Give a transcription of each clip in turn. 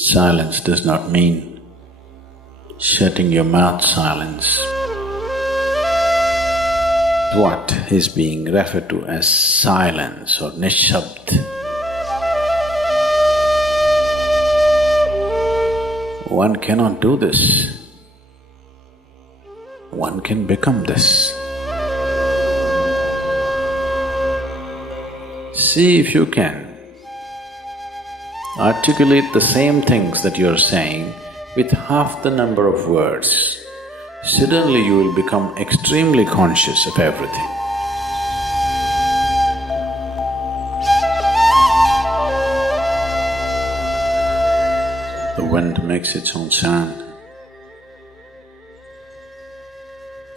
Silence does not mean shutting your mouth silence. What is being referred to as silence or nishabd? One cannot do this. One can become this. See if you can articulate the same things that you're saying with half the number of words. Suddenly you will become extremely conscious of everything. The wind makes its own sound,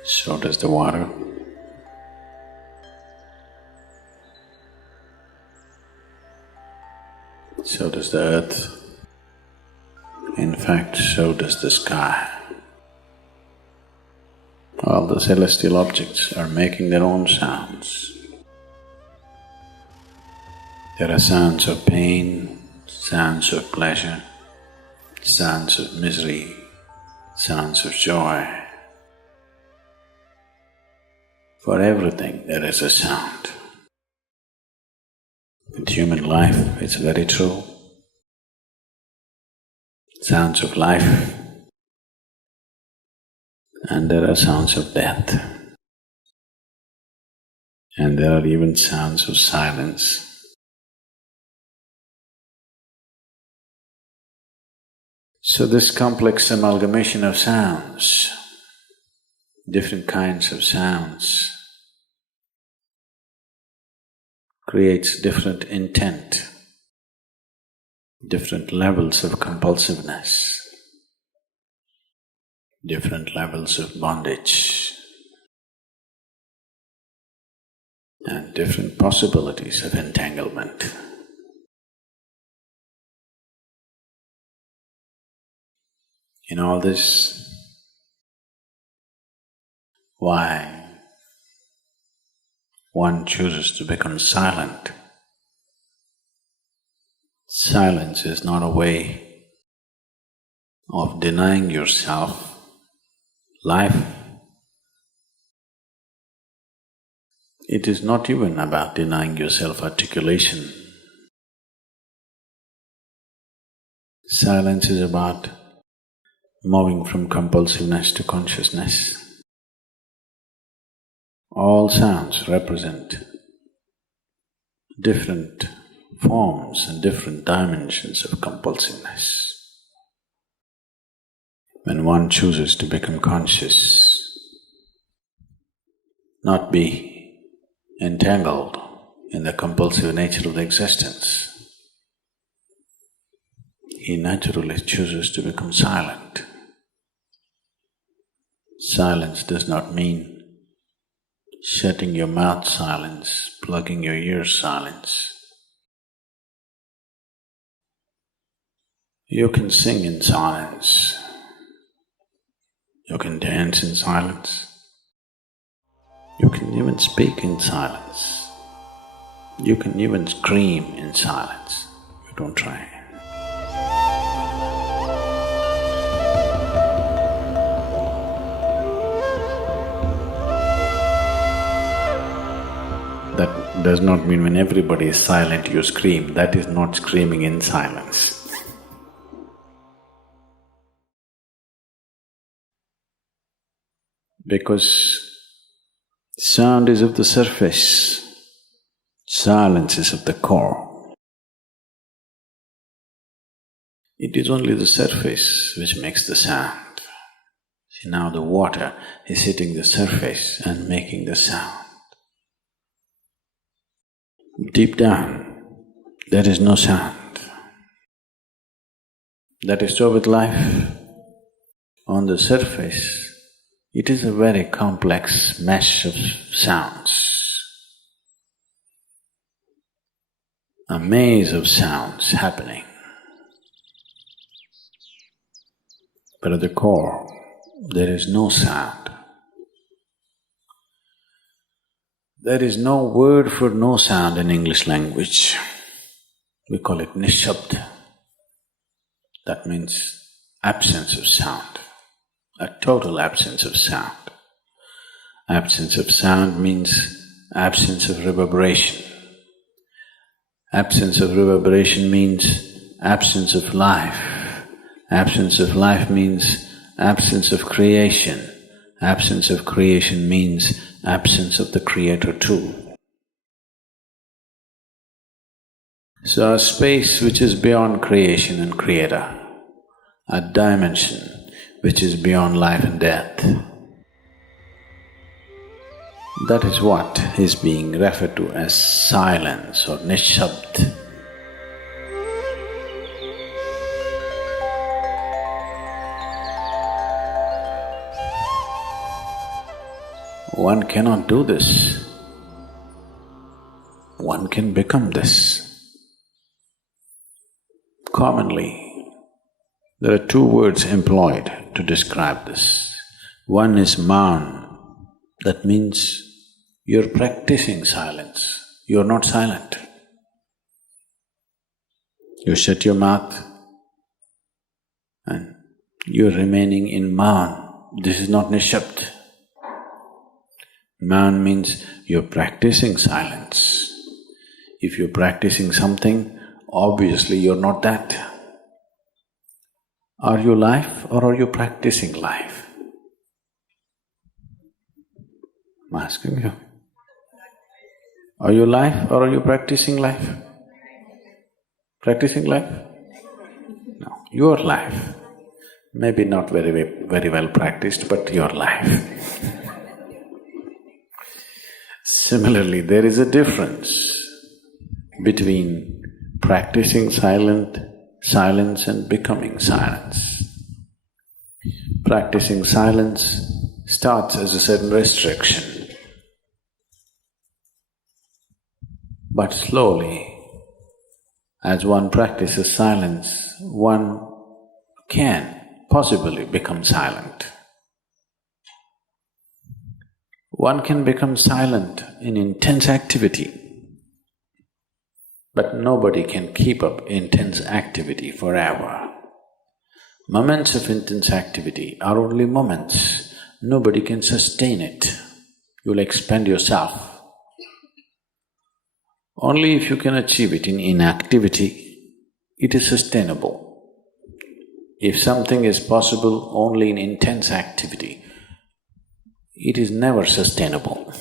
so does the water. So does the earth. In fact, so does the sky. All the celestial objects are making their own sounds. There are sounds of pain, sounds of pleasure, sounds of misery, sounds of joy. For everything there is a sound. With human life, it's very true. Sounds of life, and there are sounds of death, and there are even sounds of silence. So this complex amalgamation of sounds, different kinds of sounds, creates different intent, different levels of compulsiveness, different levels of bondage, and different possibilities of entanglement. In all this, why one chooses to become silent? Silence is not a way of denying yourself life. It is not even about denying yourself articulation. Silence is about moving from compulsiveness to consciousness. All sounds represent different forms and different dimensions of compulsiveness. When one chooses to become conscious, not be entangled in the compulsive nature of the existence, he naturally chooses to become silent. Silence does not mean shutting your mouth silence, plugging your ears silence. You can sing in silence, you can dance in silence, you can even speak in silence, you can even scream in silence. You don't try. That does not mean when everybody is silent you scream. That is not screaming in silence. Because sound is of the surface, silence is of the core. It is only the surface which makes the sound. See, now the water is hitting the surface and making the sound. Deep down, there is no sound. That is so with life. On the surface, it is a very complex mesh of sounds, a maze of sounds happening. But at the core, there is no sound. There is no word for no sound in English language. We call it nishabd. That means absence of sound, a total absence of sound. Absence of sound means absence of reverberation. Absence of reverberation means absence of life. Absence of life means absence of creation. Absence of creation means absence of the Creator too. So a space which is beyond creation and Creator, a dimension which is beyond life and death, that is what is being referred to as silence or nishabd. One cannot do this. One can become this. Commonly, there are two words employed to describe this. One is maun, that means you're practicing silence, you're not silent. You shut your mouth and you're remaining in maun. This is not nishabd. Maun means you're practicing silence. If you're practicing something, obviously you're not that. Are you life or are you practicing life? I'm asking you. Are you life or are you practicing life? Practicing life? No, your life. Maybe not very well practiced, but your life. Similarly, there is a difference between practicing silence and becoming silence. Practicing silence starts as a certain restriction, but slowly, as one practices silence, one can possibly become silent. One can become silent in intense activity, but nobody can keep up intense activity forever. Moments of intense activity are only moments, nobody can sustain it. You'll expend yourself. Only if you can achieve it in inactivity, it is sustainable. If something is possible only in intense activity, it is never sustainable.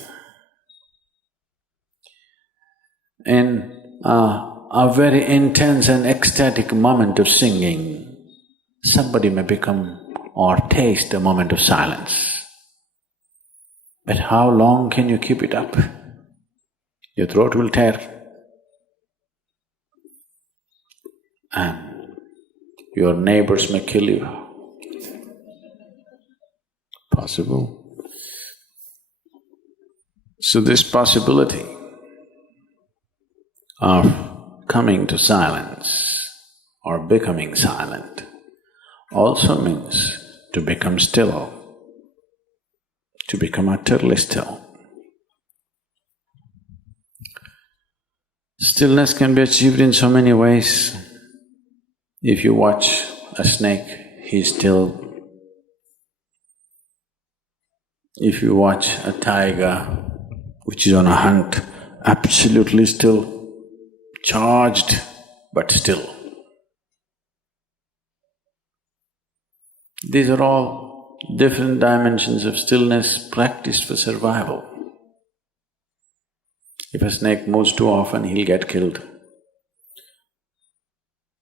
In a very intense and ecstatic moment of singing, somebody may become or taste a moment of silence. But how long can you keep it up? Your throat will tear. And your neighbors may kill you. Possible. So this possibility of coming to silence or becoming silent also means to become still, to become utterly still. Stillness can be achieved in so many ways. If you watch a snake, he's still. If you watch a tiger which is on a hunt, absolutely still, charged but still. These are all different dimensions of stillness practiced for survival. If a snake moves too often, he'll get killed.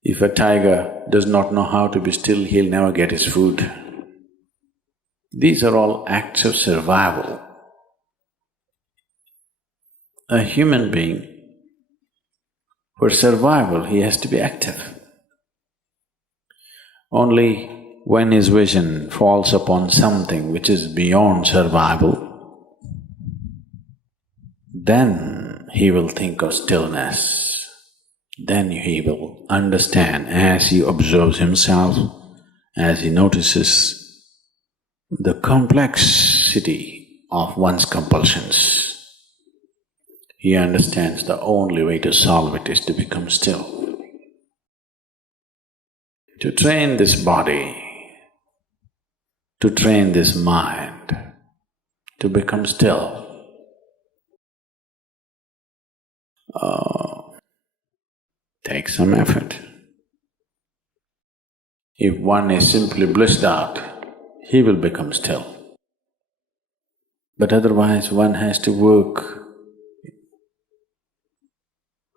If a tiger does not know how to be still, he'll never get his food. These are all acts of survival. A human being, for survival, he has to be active. Only when his vision falls upon something which is beyond survival, then he will think of stillness. Then he will understand as he observes himself, as he notices the complexity of one's compulsions. He understands the only way to solve it is to become still. to train this body, to train this mind, to become still. Takes some effort. If one is simply blissed out, he will become still. But otherwise one has to work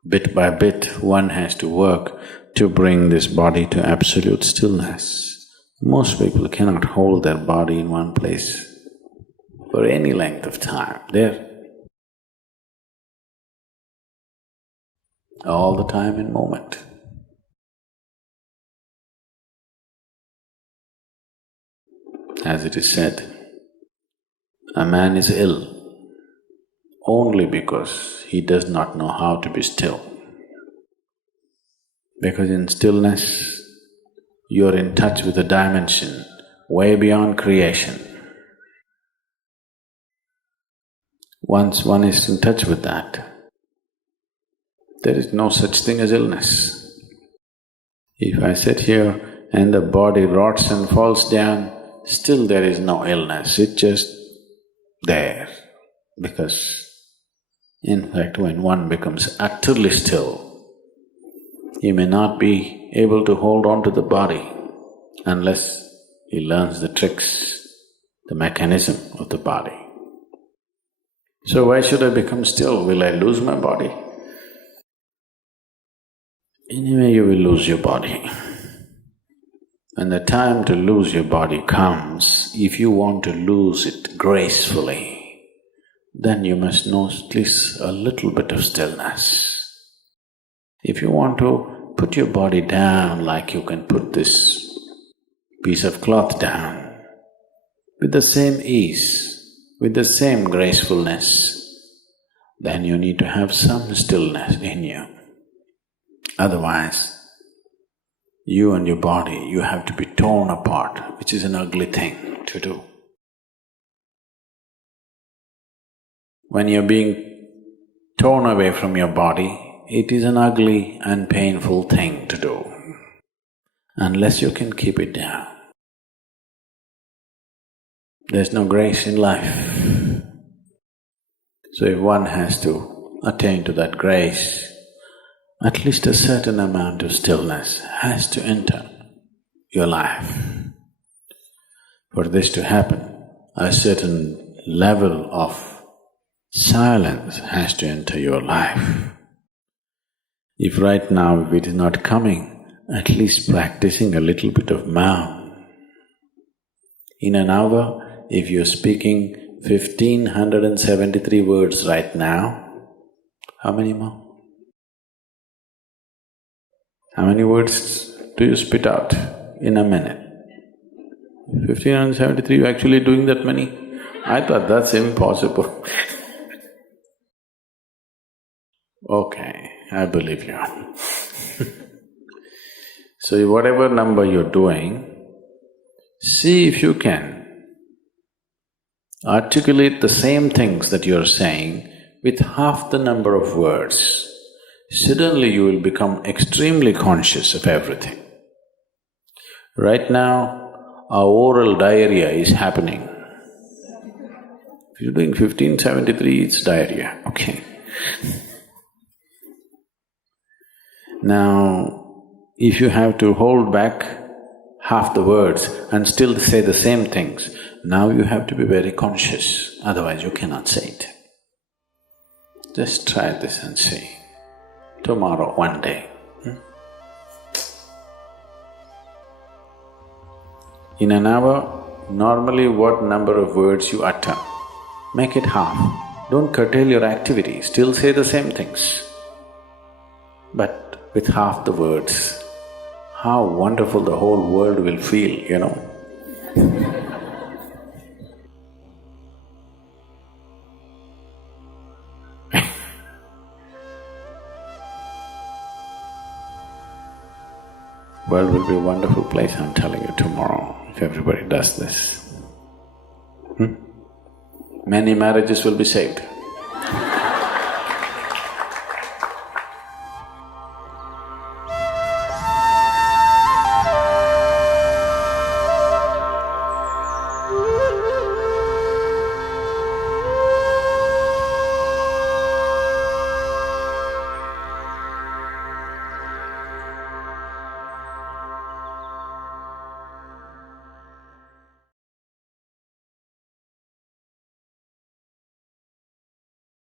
bit by bit, one has to work to bring this body to absolute stillness. Most people cannot hold their body in one place for any length of time. They're all the time in moment. As it is said, a man is ill only because he does not know how to be still. Because in stillness, you're in touch with a dimension way beyond creation. Once one is in touch with that, there is no such thing as illness. If I sit here and the body rots and falls down, still there is no illness, it's just there. Because in fact, when one becomes utterly still, he may not be able to hold on to the body unless he learns the tricks, the mechanism of the body. So why should I become still? Will I lose my body? Anyway, you will lose your body. When the time to lose your body comes, if you want to lose it gracefully, then you must know at least a little bit of stillness. If you want to put your body down like you can put this piece of cloth down, with the same ease, with the same gracefulness, then you need to have some stillness in you. Otherwise, you and your body, you have to be torn apart, which is an ugly thing to do. When you're being torn away from your body, it is an ugly and painful thing to do, unless you can keep it down. There's no grace in life. So if one has to attain to that grace, at least a certain amount of stillness has to enter your life. For this to happen, a certain level of silence has to enter your life. If right now if it is not coming, at least practicing a little bit of Maum. In an hour, if you're speaking 1,573 words right now, how many more? How many words do you spit out in a minute? 1,573, you're actually doing that many? I thought that's impossible. Okay, I believe you. So whatever number you're doing, see if you can articulate the same things that you're saying with half the number of words. Suddenly you will become extremely conscious of everything. Right now, our oral diarrhea is happening. If you're doing 1573, it's diarrhea, okay. Now, if you have to hold back half the words and still say the same things, now you have to be very conscious, otherwise you cannot say it. Just try this and see. Tomorrow, one day. In an hour, normally what number of words you utter, make it half. Don't curtail your activity, still say the same things. But with half the words, how wonderful the whole world will feel, you know. World will be a wonderful place, I'm telling you, tomorrow, if everybody does this. Many marriages will be saved.